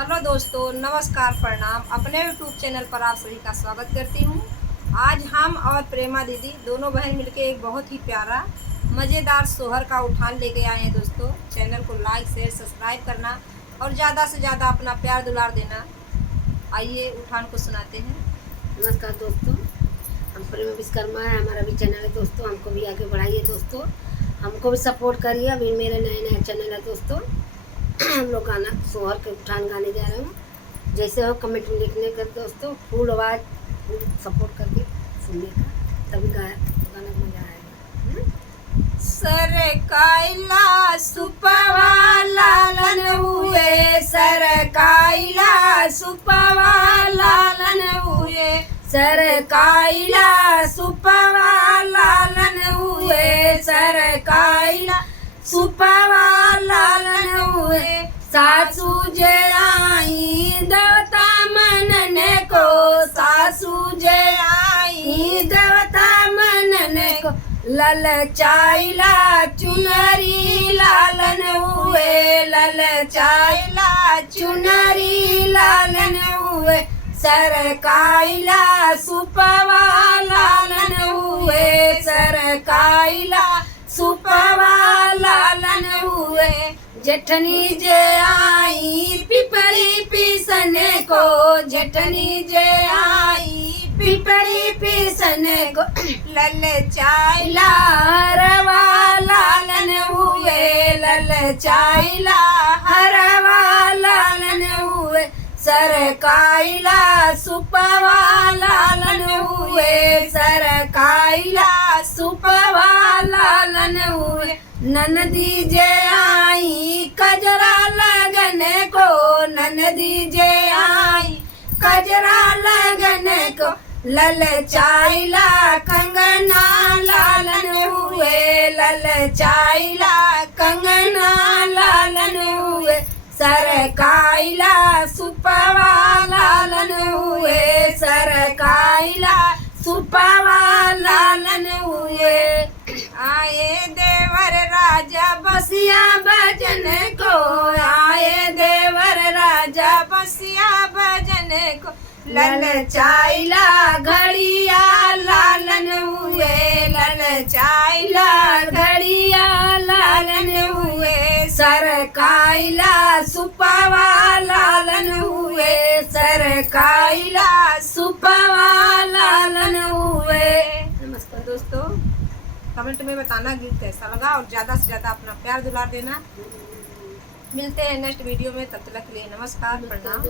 Hello दोस्तों, नमस्कार, प्रणाम। अपने यूट्यूब चैनल पर आप सभी का स्वागत करती हूँ। आज हम और प्रेमा दीदी दोनों बहन मिलके एक बहुत ही प्यारा मज़ेदार सोहर का उठान लेके आए हैं। दोस्तों, चैनल को लाइक शेयर सब्सक्राइब करना और ज़्यादा से ज़्यादा अपना प्यार दुलार देना। आइए उठान को सुनाते हैं। नमस्कार दोस्तों, हम प्रेमा विश्वकर्मा है, हमारा भी चैनल है दोस्तों। हमको भी आगे बढ़ाइए दोस्तों, हमको भी सपोर्ट करिए। अभी मेरे नए चैनल है दोस्तों। हम लोग गाना सोहर के उठान गाने जा रहे हूँ। जैसे हो कमेंट में लिखने कर दोस्तों, फुल आवाज़ फुल सपोर्ट करके सुनने का, तभी गाना मजा आएगा। सर काइला सुपवा लालन हुए, सर काइला सुपवा लालन हुए, सर काइला सुपवा लालन हुए, सर काइला सुपवा लालन हुए। सासू जे आई देवता मनने को, सासू जे आई देवता मनने को, ललचाइला चुनरी लालन हुए, ललचाइला चुनरी लालन हुए, सरकाइला सुपवा लालन हुए, सरकाइला सुपवा लालन हुए। जेठनी जे आई पिपरी पीसने को, जेठनी जे आई पिपरी पीसने को, ललचाइला हरवा लालन हुए, ललचाइला हरवा लालन हुए, सरकाइला सुपवा लालन हुए, सरकाइला सुपवा लालन हुए। ननदी जे आई कजरा लगने को, ननदी जे आई कजरा लगने को, ललचाइला कंगना लालन हुए, ललचाइला कंगना लालन हुए, सरकाइला सुपवा लालन हुए, सरकाइला सुपवा लालन हुए। आए देवर राजा बसिया बजन को, आए देवर राजा बसिया बजन को, ललचाइला घड़िया लालन हुए, ललचाइला घड़िया लालन हुए, सरकाइला सुपवा लालन हुए, सरकाइला सुपवा लालन हुए। नमस्कार दोस्तों, कमेंट में बताना गीत कैसा लगा और ज़्यादा से ज़्यादा अपना प्यार दुलार देना। मिलते हैं नेक्स्ट वीडियो में, तब तक के लिए नमस्कार, प्रणाम।